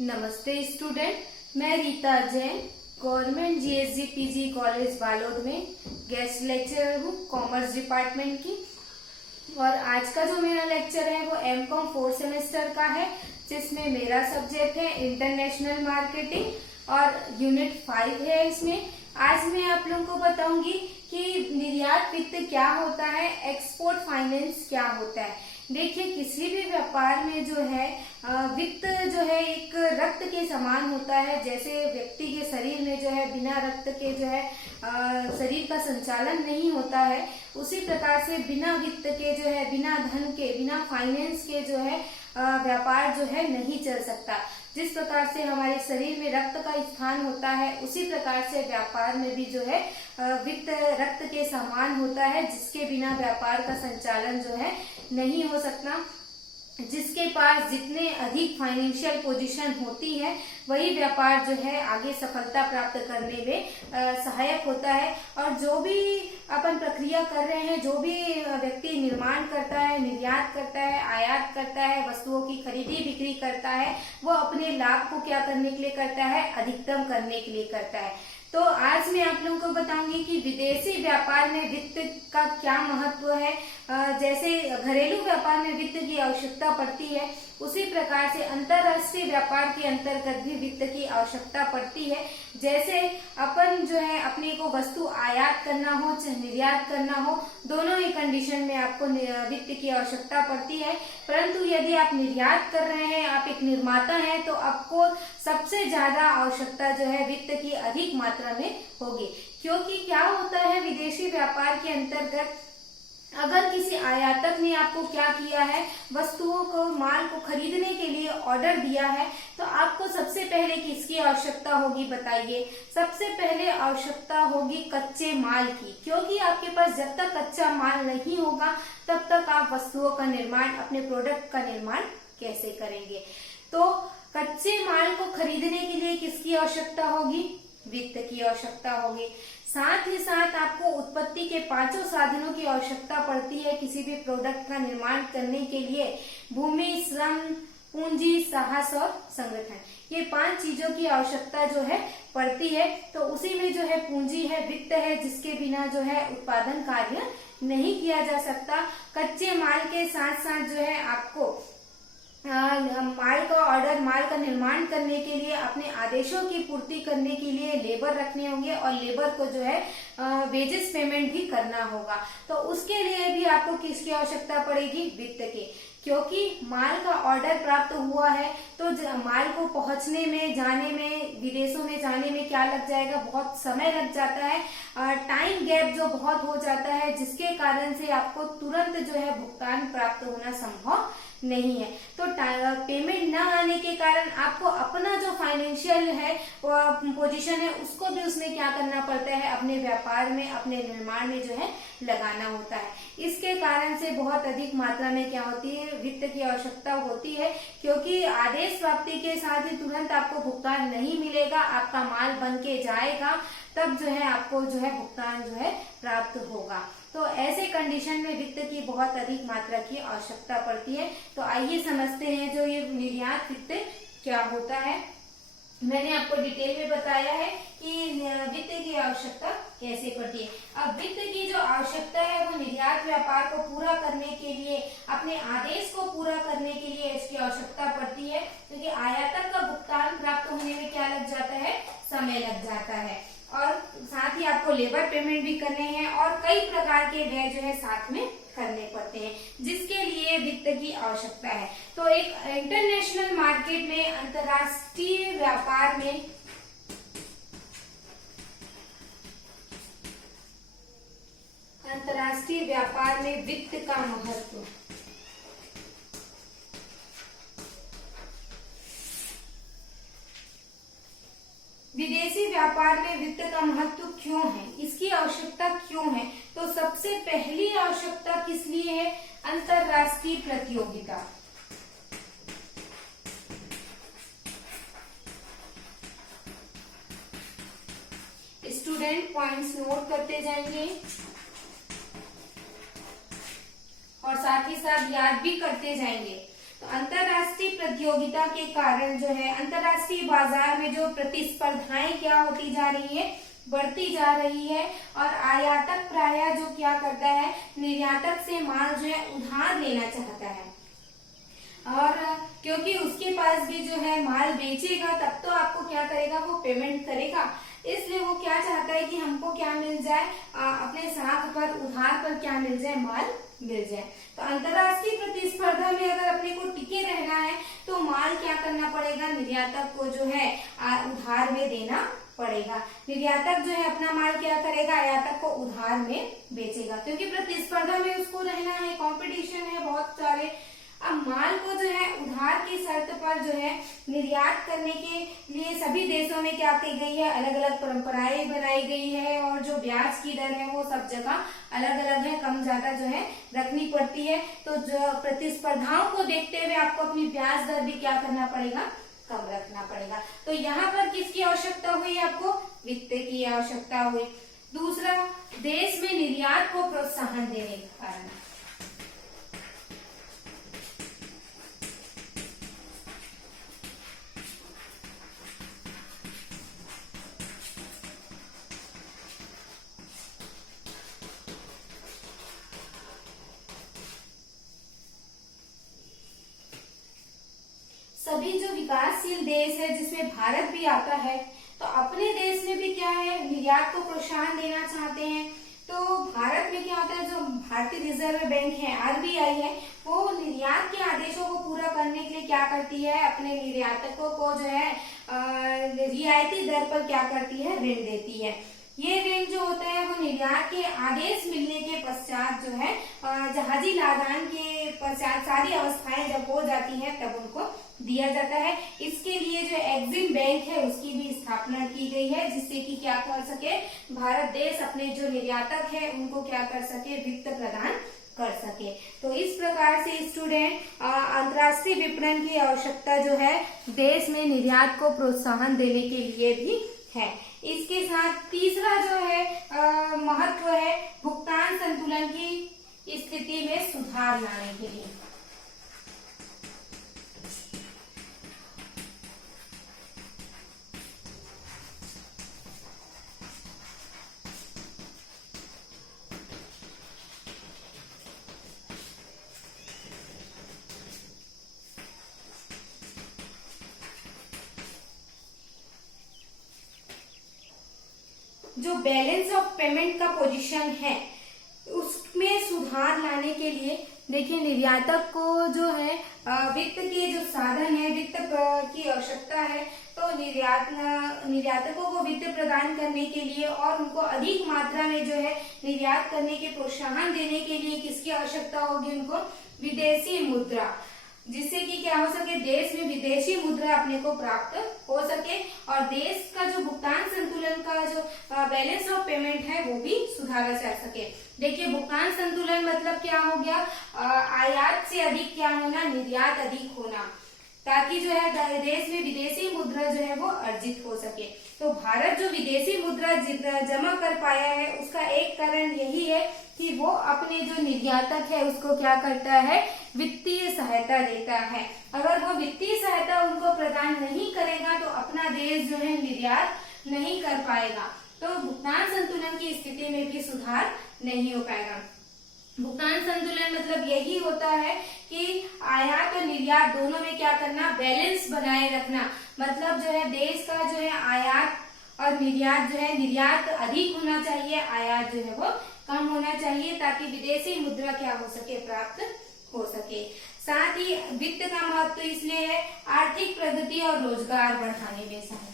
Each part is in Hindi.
नमस्ते स्टूडेंट, मैं Rita Jain government GSG PG college Balod में गेस्ट लेक्चरर हूँ कॉमर्स डिपार्टमेंट की। और आज का जो मेरा लेक्चर है वो एमकॉम 4th सेमेस्टर का है, जिसमें मेरा सब्जेक्ट है इंटरनेशनल मार्केटिंग और यूनिट 5 है। इसमें आज मैं आप लोगों को बताऊंगी कि निर्यात वित्त क्या होता है, एक्सपोर्ट फाइनेंस क्या होता है। देखिए, किसी भी व्यापार में जो है वित्त जो है एक रक्त के समान होता है। जैसे व्यक्ति के शरीर में जो है बिना रक्त के जो है शरीर का संचालन नहीं होता है, उसी प्रकार से बिना वित्त के जो है, बिना धन के, बिना फाइनेंस के जो है व्यापार जो है नहीं चल सकता। जिस प्रकार से हमारे शरीर में रक्त का स्थान होता है, उसी प्रकार से व्यापार में भी जो है वित्त रक्त के समान होता है, जिसके बिना व्यापार का संचालन जो है नहीं हो सकता। जिसके पास जितने अधिक फाइनेंशियल पोजीशन होती है, वही व्यापार जो है आगे सफलता प्राप्त करने में सहायक होता है। और जो भी अपन प्रक्रिया कर रहे हैं, जो भी व्यक्ति निर्माण करता है, निर्यात करता है, आयात करता है, वस्तुओं की खरीदी बिक्री करता है, वो अपने लाभ को क्या करने के लिए करता है, अधिकतम करने के लिए करता है। तो आज मैं आप लोगों को बताऊंगी कि विदेशी व्यापार में वित्त का क्या महत्व है। जैसे घरेलू व्यापार में वित्त की आवश्यकता पड़ती है, उसी प्रकार से अंतर्राष्ट्रीय व्यापार के अंतर्गत भी वित्त की आवश्यकता पड़ती है। जैसे अपन जो है अपने को वस्तु आयात करना हो चाहे निर्यात करना हो, दोनों ही कंडीशन में आपको वित्त की आवश्यकता पड़ती है। परंतु यदि आप निर्यात कर रहे हैं, आप एक निर्माता हैं, तो आपको सबसे ज्यादा आवश्यकता जो है वित्त की अधिक मात्रा में होगी। क्योंकि क्या होता है, विदेशी व्यापार के अंतर्गत अगर किसी आयातक ने आपको क्या किया है, वस्तुओं को, माल को खरीदने के लिए ऑर्डर दिया है, तो आपको सबसे पहले किसकी आवश्यकता होगी बताइए? सबसे पहले आवश्यकता होगी कच्चे माल की। क्योंकि आपके पास जब तक कच्चा माल नहीं होगा, तब तक आप वस्तुओं का निर्माण, अपने प्रोडक्ट का निर्माण कैसे करेंगे? तो कच्चे माल को खरीदने के लिए किसकी आवश्यकता होगी? वित्त की आवश्यकता होगी। साथ ही साथ आपको उत्पत्ति के 5 साधनों की आवश्यकता पड़ती है किसी भी प्रोडक्ट का निर्माण करने के लिए। भूमि, श्रम, पूंजी, साहस और संगठन, ये 5 चीजों की आवश्यकता जो है पड़ती है। तो उसी में जो है पूंजी है, वित्त है, जिसके बिना जो है उत्पादन कार्य नहीं किया जा सकता। कच्चे माल के साथ साथ जो है आपको माल का ऑर्डर, माल का निर्माण करने के लिए अपने आदेशों की पूर्ति करने के लिए लेबर रखने होंगे, और लेबर को जो है वेजेस पेमेंट भी करना होगा। तो उसके लिए भी आपको किसकी आवश्यकता पड़ेगी? वित्त की। क्योंकि माल का ऑर्डर प्राप्त हुआ है, तो माल को पहुंचने में, जाने में, विदेशों में जाने में क्या लग जाएगा? बहुत समय लग जाता है, टाइम गैप जो बहुत हो जाता है, जिसके कारण से आपको तुरंत जो है भुगतान प्राप्त होना संभव नहीं है। तो पेमेंट न आने के कारण आपको अपना जो फाइनेंशियल है पोजीशन है, उसको भी उसमें क्या करना पड़ता है? अपने व्यापार में, अपने निर्माण में जो है लगाना होता है। इसके कारण से बहुत अधिक मात्रा में क्या होती है? वित्त की आवश्यकता होती है। क्योंकि आदेश प्राप्ति के साथ ही तुरंत आपको भुगतान नहीं मिलेगा, आपका माल बन के जाएगा, तब जो है आपको जो है भुगतान जो है प्राप्त होगा। तो ऐसे कंडीशन में वित्त की बहुत अधिक मात्रा की आवश्यकता पड़ती है। तो आइए समझते हैं जो ये निर्यात वित्त क्या होता है। मैंने आपको डिटेल में बताया है कि वित्त की आवश्यकता कैसे पड़ती है। अब वित्त की जो आवश्यकता है वो निर्यात व्यापार को पूरा करने के लिए, अपने आदेश को पूरा करने के लिए इसकी आवश्यकता पड़ती है। क्योंकि आयातक का भुगतान प्राप्त होने में क्या लग जाता है? समय लग जाता है। और साथ ही आपको लेबर पेमेंट भी करने हैं, और कई प्रकार के व्यय जो है साथ में करने पड़ते हैं, जिसके लिए वित्त की आवश्यकता है। तो एक इंटरनेशनल मार्केट में, अंतर्राष्ट्रीय व्यापार में वित्त का महत्व। विदेशी व्यापार में वित्त का महत्व क्यों है, इसकी आवश्यकता क्यों है? तो सबसे पहली आवश्यकता किस लिए है? अंतर्राष्ट्रीय प्रतियोगिता। स्टूडेंट पॉइंट्स नोट करते जाएंगे और साथ ही साथ याद भी करते जाएंगे। तो अंतरराष्ट्रीय प्रतियोगिता के कारण जो है अंतरराष्ट्रीय बाजार में जो प्रतिस्पर्धाएं क्या होती जा रही है, बढ़ती जा रही है। और आयातक प्रायः जो क्या करता है, निर्यातक से माल जो है उधार लेना चाहता है, और क्योंकि उसके पास भी जो है माल बेचेगा तब तो आपको क्या करेगा, वो पेमेंट करेगा। इसलिए वो क्या चाहता है कि हमको क्या मिल जाए, अपने साख पर उधार पर क्या मिल जाए, माल मिल जाए। तो अंतरराष्ट्रीय प्रतिस्पर्धा में अगर अपने को टिके रहना है तो माल क्या करना पड़ेगा, निर्यातक को जो है उधार में देना पड़ेगा। निर्यातक जो है अपना माल क्या करेगा, आयातक को उधार में बेचेगा, क्योंकि प्रतिस्पर्धा में उसको रहना है, कंपटीशन है बहुत सारे। अब माल को जो है उधार की शर्त पर जो है निर्यात करने के लिए सभी देशों में क्या की गई है, अलग अलग परंपराएं बनाई गई है, और जो ब्याज की दर है वो सब जगह अलग अलग है, कम ज्यादा जो है रखनी पड़ती है। तो जो प्रतिस्पर्धाओं को देखते हुए आपको अपनी ब्याज दर भी क्या करना पड़ेगा, कम रखना पड़ेगा। तो यहाँ पर किसकी आवश्यकता हुई, आपको वित्त की आवश्यकता हुई। दूसरा, देश में निर्यात को प्रोत्साहन देने के कारण। सभी जो विकासशील देश है जिसमें भारत भी आता है, तो अपने देश में भी क्या है, निर्यात को प्रोत्साहन देना चाहते हैं। तो भारत में क्या होता है, जो भारतीय रिजर्व बैंक है, आरबीआई है, वो निर्यात के आदेशों को पूरा करने के लिए क्या करती है, अपने निर्यातकों को जो है रियायती दर पर क्या करती है, ऋण देती है। ये ऋण जो होता है वो निर्यात के आदेश मिलने के पश्चात जो है जहाजी लादान के पश्चात सारी अवस्थाएं जब हो जाती हैं तब उनको दिया जाता है। इसके लिए जो एग्जिम बैंक है उसकी भी स्थापना की गई है, जिससे कि क्या कर सके, भारत देश अपने जो निर्यातक है उनको क्या कर सके, वित्त प्रदान कर सके। तो इस प्रकार से स्टूडेंट अंतर्राष्ट्रीय विपणन की आवश्यकता जो है देश में निर्यात को प्रोत्साहन देने के लिए भी है। इसके साथ तीसरा जो है महत्व है भुगतान संतुलन की स्थिति में सुधार लाने के लिए। जो बैलेंस ऑफ पेमेंट का पोजीशन है उसमें सुधार लाने के लिए देखिए, निर्यातक को जो है वित्त के जो साधन है, वित्त की आवश्यकता है। तो निर्यातकों को वित्त प्रदान करने के लिए और उनको अधिक मात्रा में जो है निर्यात करने के प्रोत्साहन देने के लिए किसकी आवश्यकता होगी, उनको विदेशी मुद्रा, जिससे कि क्या हो सके, देश में विदेशी मुद्रा अपने को प्राप्त हो सके और देश का जो भुगतान संतुलन का जो बैलेंस ऑफ पेमेंट है वो भी सुधारा जा सके। देखिए, भुगतान संतुलन मतलब क्या हो गया, आयात से अधिक क्या होना, निर्यात अधिक होना, ताकि जो है देश में विदेशी मुद्रा जो है वो अर्जित हो सके। तो भारत जो विदेशी मुद्रा जमा कर पाया है उसका एक कारण यही है कि वो अपने जो निर्यातक है उसको क्या करता है, वित्तीय सहायता देता है। अगर वो वित्तीय सहायता उनको प्रदान नहीं करेगा तो अपना देश जो है निर्यात नहीं कर पाएगा, तो भुगतान संतुलन की स्थिति में भी सुधार नहीं हो पाएगा। भुगतान संतुलन मतलब यही होता है कि आयात और निर्यात दोनों में क्या करना, बैलेंस बनाए रखना। मतलब जो है देश का जो है आयात और निर्यात जो है, निर्यात अधिक होना चाहिए, आयात जो है वो कम होना चाहिए, ताकि विदेशी मुद्रा क्या हो सके, प्राप्त हो सके। साथ ही वित्त का महत्व इसलिए है आर्थिक प्रगति और रोजगार बढ़ाने में सहायता।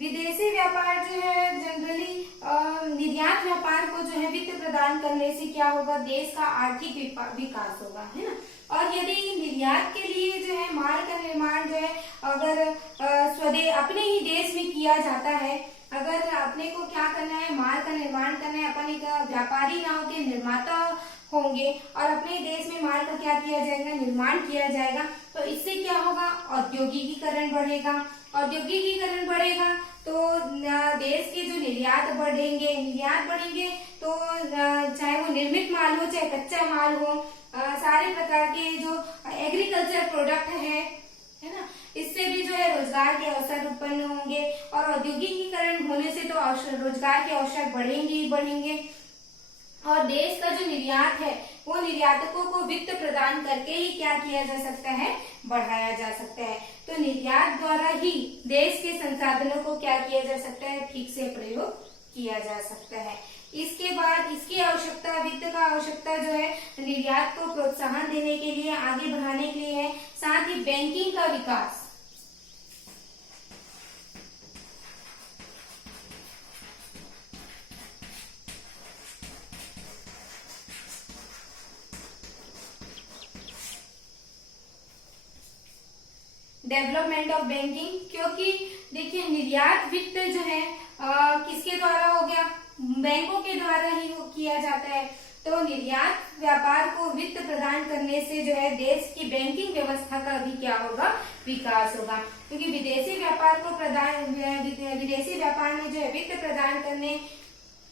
विदेशी व्यापार जो है जनरली निर्यात व्यापार को जो है वित्त प्रदान करने से क्या होगा, देश का आर्थिक विकास होगा, है ना। और यदि निर्यात के लिए जो है माल का निर्माण जो है अगर अपने ही देश में किया जाता है अगर अपने को क्या करना है, माल का निर्माण करना है, अपन एक व्यापारी ना हो के निर्माता होंगे और अपने देश में माल का क्या किया जाएगा, निर्माण किया जाएगा, तो इससे क्या होगा, औद्योगिकीकरण बढ़ेगा। औद्योगिकीकरण बढ़ेगा तो देश के जो निर्यात बढ़ेंगे तो चाहे वो निर्मित माल हो चाहे कच्चा माल हो, सारे प्रकार के जो एग्रीकल्चर प्रोडक्ट है ना, इससे भी जो है रोजगार के अवसर उत्पन्न होंगे और औद्योगिकीकरण होने से तो रोजगार के अवसर बढ़ेंगे ही बढ़ेंगे। और देश का जो निर्यात है वो निर्यातकों को वित्त प्रदान करके ही क्या किया जा सकता है, बढ़ाया जा सकता है। तो निर्यात द्वारा ही देश के संसाधनों को क्या किया जा सकता है, ठीक से प्रयोग किया जा सकता है। इसके बाद इसकी आवश्यकता, वित्त का आवश्यकता जो है निर्यात को प्रोत्साहन देने के लिए, आगे बढ़ाने के लिए है। साथ ही बैंकिंग का विकास, डेवलपमेंट ऑफ बैंकिंग, क्योंकि देखिए निर्यात वित्त जो है किसके द्वारा हो गया, बैंकों के द्वारा ही किया जाता है। तो निर्यात व्यापार को वित्त प्रदान करने से जो है देश की बैंकिंग व्यवस्था का भी क्या होगा, विकास होगा। क्योंकि विदेशी व्यापार में जो है वित्त प्रदान करने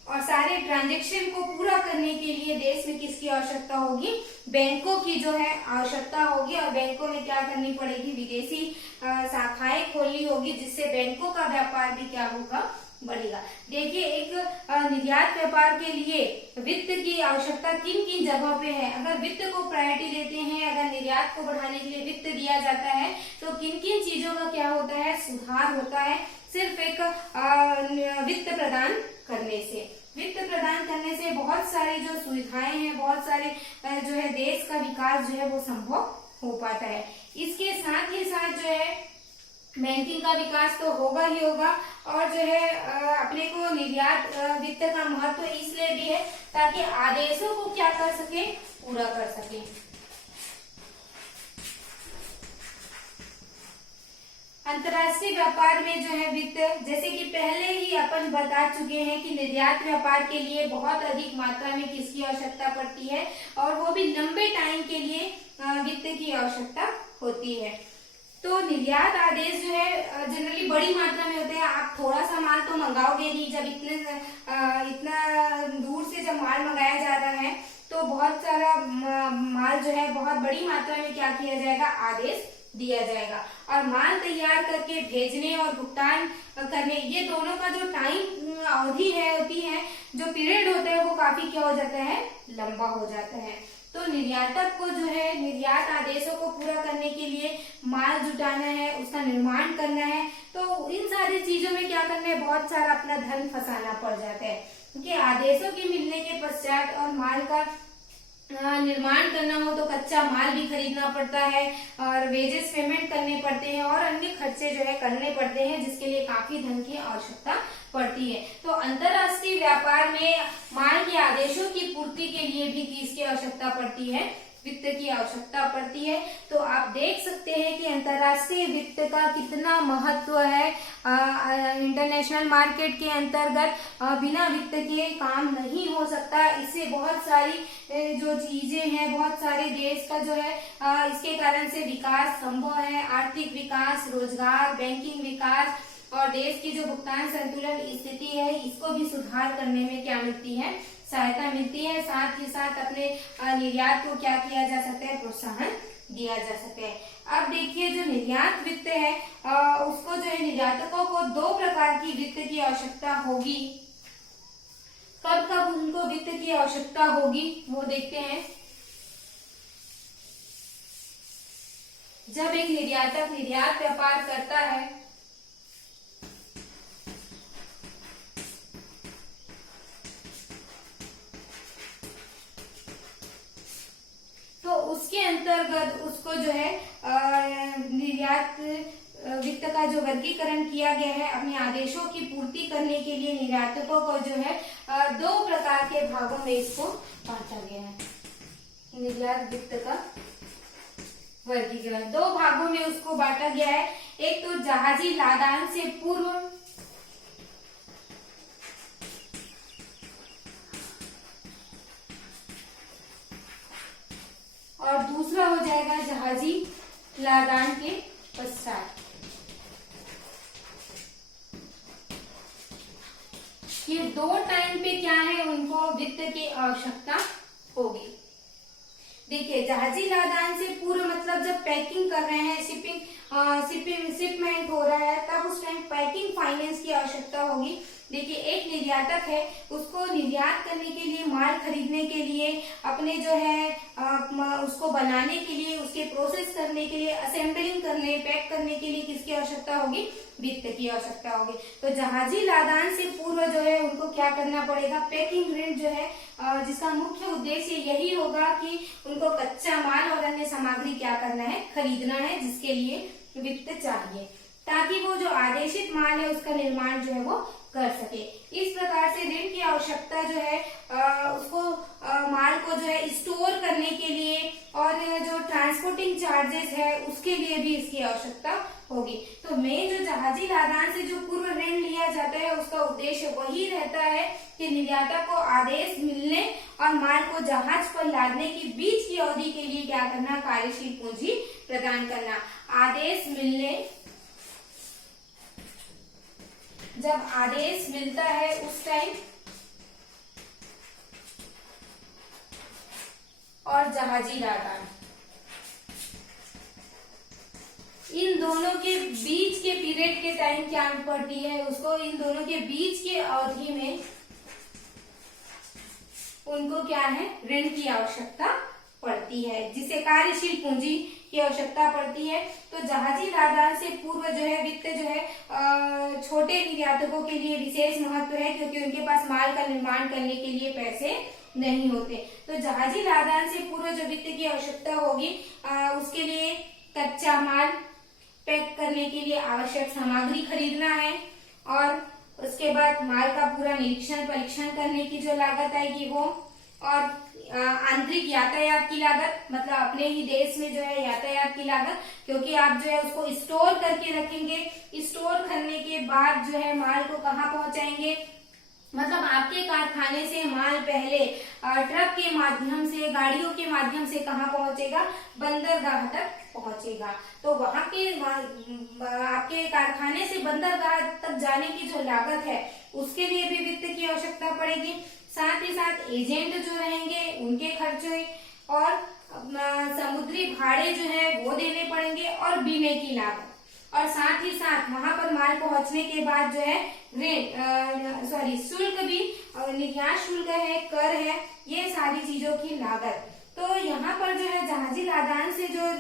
और सारे ट्रांजैक्शन को पूरा करने के लिए देश में किसकी आवश्यकता होगी, बैंकों की जो है आवश्यकता होगी। और बैंकों में क्या करनी पड़ेगी, विदेशी शाखाएं खोलनी होगी, जिससे बैंकों का व्यापार भी क्या होगा, बढ़ेगा। देखिए एक निर्यात व्यापार के लिए वित्त की आवश्यकता किन किन जगहों पे है। अगर वित्त को प्रायोरिटी देते हैं, अगर निर्यात को बढ़ाने के लिए वित्त दिया जाता है, तो किन किन चीजों का क्या होता है, सुधार होता है। सिर्फ एक वित्त प्रदान करने से, वित्त प्रदान करने से बहुत सारी जो सुविधाएं हैं, बहुत सारे जो है देश का विकास जो है वो संभव हो पाता है। इसके साथ ही साथ जो है बैंकिंग का विकास तो होगा ही होगा। और जो है अपने को निर्यात वित्त का महत्व इसलिए भी है ताकि आदेशों को क्या कर सके, पूरा कर सके। अंतर्राष्ट्रीय व्यापार में जो है वित्त, जैसे कि पहले ही अपन बता चुके हैं कि निर्यात व्यापार के लिए बहुत अधिक मात्रा में किसकी आवश्यकता पड़ती है, और वो भी लंबे टाइम के लिए वित्त की आवश्यकता होती है। तो निर्यात आदेश जो है जनरली बड़ी मात्रा में होते हैं। आप थोड़ा सा माल तो मंगाओगे नहीं, जब इतना दूर से जब माल मंगाया जा रहा है तो बहुत सारा माल जो है बहुत बड़ी मात्रा में क्या किया जाएगा, आदेश दिया जाएगा। और माल तैयार करके भेजने और भुगतान करने, ये दोनों का जो टाइम अवधि है होती है, जो पीरियड होता है वो काफी क्या हो जाता है, लंबा हो जाता है। तो निर्यातक को जो है निर्यात आदेशों को पूरा करने के लिए माल जुटाना है, उसका निर्माण करना है, तो इन सारी चीजों में क्या करना है, बहुत सारा अपना धन फंसाना पड़ जाता है। क्योंकि आदेशों के मिलने के पश्चात और माल का निर्माण करना हो तो कच्चा माल भी खरीदना पड़ता है और वेजेस पेमेंट करने पड़ते हैं और अन्य खर्चे जो है करने पड़ते हैं, जिसके लिए काफी धन की आवश्यकता पड़ती है। तो अंतरराष्ट्रीय व्यापार में माल के आदेशों की पूर्ति के लिए भी किसकी आवश्यकता पड़ती है, वित्त की आवश्यकता पड़ती है। तो आप देख सकते हैं कि अंतरराष्ट्रीय वित्त का कितना महत्व है। इंटरनेशनल मार्केट के अंतर्गत बिना वित्त के काम नहीं हो सकता। इससे बहुत सारी जो चीजें हैं, बहुत सारे देश का जो है इसके कारण से विकास संभव है। आर्थिक विकास, रोजगार, बैंकिंग विकास और देश की जो भुगतान संतुलन स्थिति है, इसको भी सुधार करने में क्या मिलती है, सहायता मिलती है। साथ ही साथ अपने निर्यात को क्या किया जा सकता है, प्रोत्साहन दिया जा सकता है। अब देखिए जो निर्यात वित्त है उसको जो है निर्यातकों को 2 प्रकार की वित्त की आवश्यकता होगी। कब कब उनको वित्त की आवश्यकता होगी वो देखते हैं। जब एक निर्यातक निर्यात व्यापार करता है तो उसके अंतर्गत उसको जो है निर्यात वित्त का जो वर्गीकरण किया गया है, अपने आदेशों की पूर्ति करने के लिए निर्यातकों को जो है 2 प्रकार के भागों में इसको बांटा गया है। निर्यात वित्त का वर्गीकरण 2 भागों में उसको बांटा गया है। एक तो जहाजी लादान से पूर्व और दूसरा हो जाएगा जहाजी लादान के पश्चात। ये दो टाइम पे क्या है, उनको वित्त की आवश्यकता होगी। देखिए, जहाजी लादान से पूर्व मतलब जब पैकिंग कर रहे हैं, शिपमेंट हो रहा है, तब उस टाइम पैकिंग फाइनेंस की आवश्यकता होगी। देखिए, एक निर्यातक है, उसको निर्यात करने के लिए, माल खरीदने के लिए, अपने जो है उसको बनाने के लिए, उसके प्रोसेस करने के लिए, असेंबलिंग करने, पैक करने के लिए किसकी आवश्यकता होगी, वित्त की आवश्यकता होगी। तो जहाजी लादान से पूर्व जो है उनको क्या करना पड़ेगा, पैकिंग ऋण जो है जिसका मुख्य उद्देश्य यही होगा कि उनको कच्चा माल और अन्य सामग्री क्या करना है, खरीदना है, जिसके लिए वित्त चाहिए, ताकि वो जो आदेशित माल है उसका निर्माण जो है वो कर सके। इस प्रकार से ऋण की आवश्यकता जो है उसको माल को जो है स्टोर करने के लिए और जो ट्रांसपोर्टिंग चार्जेस है उसके लिए भी इसकी आवश्यकता होगी। तो मेन जो जहाजी लादान से जो पूर्व ऋण लिया जाता है उसका उद्देश्य वही रहता है कि निर्यातक को आदेश मिलने और माल को जहाज पर लादने के बीच की अवधि के लिए क्या करना, कार्यशील पूंजी प्रदान करना। आदेश मिलने, जब आदेश मिलता है उस टाइम, और जहाजी लादान, इन दोनों के बीच के पीरियड के टाइम क्या पड़ती है उसको, इन दोनों के बीच के अवधि में उनको क्या है, ऋण की आवश्यकता पड़ती है, जिसे कार्यशील पूंजी की आवश्यकता पड़ती है। तो जहाजी लादान से पूर्व जो है वित्त जो है छोटे निर्यातकों के लिए विशेष महत्व है, क्योंकि उनके पास माल का निर्माण करने के लिए पैसे नहीं होते। तो जहाजी लादान से पूर्व जो वित्त की आवश्यकता होगी उसके लिए कच्चा माल पैक करने के लिए आवश्यक सामग्री खरीदना है, और उसके बाद माल का पूरा निरीक्षण परीक्षण करने की जो लागत आएगी वो, और आंतरिक यातायात की लागत, मतलब अपने ही देश में जो है यातायात की लागत, क्योंकि आप जो है उसको स्टोर करके रखेंगे, स्टोर करने के बाद जो है माल को कहाँ पहुंचाएंगे, मतलब आपके कारखाने से माल पहले ट्रक के माध्यम से, गाड़ियों के माध्यम से कहाँ पहुंचेगा, बंदरगाह तक पहुंचेगा। तो वहां के आपके कारखाने से बंदरगाह तक जाने की जो लागत है उसके लिए भी वित्त की आवश्यकता पड़ेगी। साथ ही साथ एजेंट जो रहेंगे उनके खर्चे और समुद्री भाड़े जो है वो देने पड़ेंगे, और बीमे की लागत, और साथ ही साथ वहां पर माल पहुंचने के बाद जो है शुल्क भी, निर्यात शुल्क है, कर है, ये सारी चीजों की लागत। तो यहाँ पर जो है जहाजी लादान से जो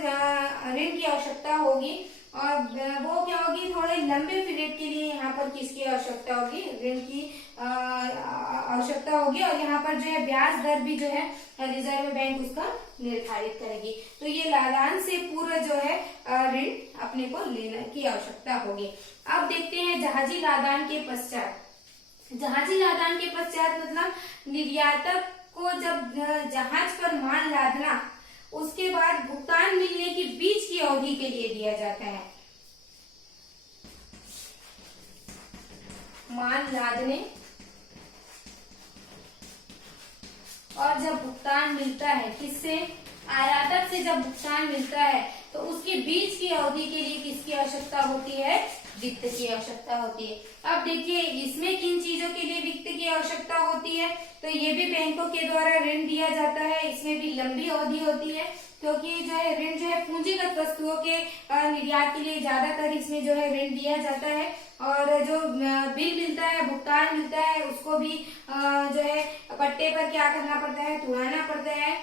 ऋण की आवश्यकता होगी, और वो क्या होगी, थोड़े लंबे पीरियड के लिए यहाँ पर किसकी आवश्यकता होगी, ऋण की आवश्यकता होगी, और यहाँ पर जो है ब्याज दर भी जो है रिजर्व बैंक उसका निर्धारित करेगी। तो ये लादान से पूर्व जो है ऋण अपने को लेने की आवश्यकता होगी। अब देखते हैं जहाजी लादान के पश्चात। जहाजी लादान के पश्चात मतलब निर्यातक को जब जहाज पर माल लादना, उसके बाद भुगतान मिलने की बीच की अवधि के लिए दिया जाता है। माल लादने और जब भुगतान मिलता है, किससे, आयातक से जब भुगतान मिलता है, तो उसके बीच की अवधि के लिए किसकी आवश्यकता होती है, वित्त की आवश्यकता होती है। अब देखिए इसमें किन चीजों के लिए वित्त की आवश्यकता होती है, तो ये भी बैंकों के द्वारा ऋण दिया जाता है, इसमें भी लंबी अवधि होती है, क्योंकि जो है ऋण जो है पूंजीगत वस्तुओं के निर्यात के लिए ज्यादातर इसमें जो है ऋण दिया जाता है, और जो बिल मिलता है, भुगतान मिलता है, उसको भी जो है पट्टे पर क्या करना पड़ता है, तुड़ाना पड़ता है,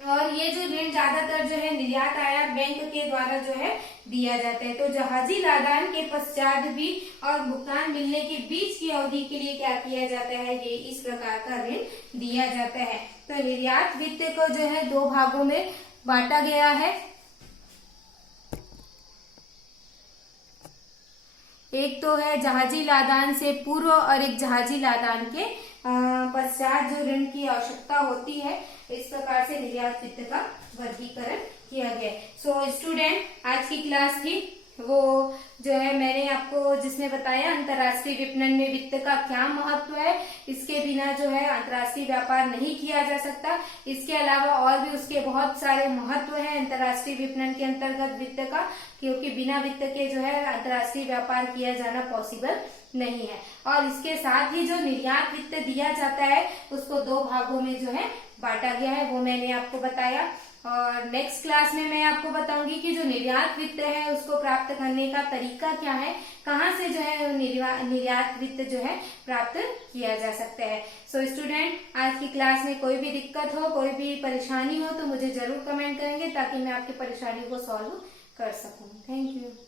और ये जो ऋण ज्यादातर जो है निर्यात आयात बैंक के द्वारा जो है दिया जाता है। तो जहाजी लादान के पश्चात भी और भुगतान मिलने के बीच की अवधि के लिए क्या किया जाता है, ये इस प्रकार का ऋण दिया जाता है। तो निर्यात वित्त को जो है दो भागों में बांटा गया है। एक तो है जहाजी लादान से पूर्व और एक जहाजी लादान के पश्चात जो ऋण की आवश्यकता होती है। इस प्रकार से निर्यात वित्त का वर्गीकरण किया गया। सो स्टूडेंट, आज की क्लास थी वो जो है मैंने आपको जिसमें बताया अंतर्राष्ट्रीय विपणन में वित्त का क्या महत्व है, इसके बिना जो है अंतर्राष्ट्रीय व्यापार नहीं किया जा सकता। इसके अलावा और भी उसके बहुत सारे महत्व हैं अंतर्राष्ट्रीय विपणन के अंतर्गत वित्त का, क्योंकि बिना वित्त के जो है अंतर्राष्ट्रीय व्यापार किया जाना पॉसिबल नहीं है। और इसके साथ ही जो निर्यात वित्त दिया जाता है उसको 2 भागों में जो है बांटा गया है, वो मैंने आपको बताया। और नेक्स्ट क्लास में मैं आपको बताऊंगी कि जो निर्यात वित्त है उसको प्राप्त करने का तरीका क्या है, कहाँ से जो है निर्यात वित्त जो है प्राप्त किया जा सकता है। सो स्टूडेंट, आज की क्लास में कोई भी दिक्कत हो, कोई भी परेशानी हो तो मुझे जरूर कमेंट करेंगे ताकि मैं आपकी परेशानी को सॉल्व कर सकूं। Thank you.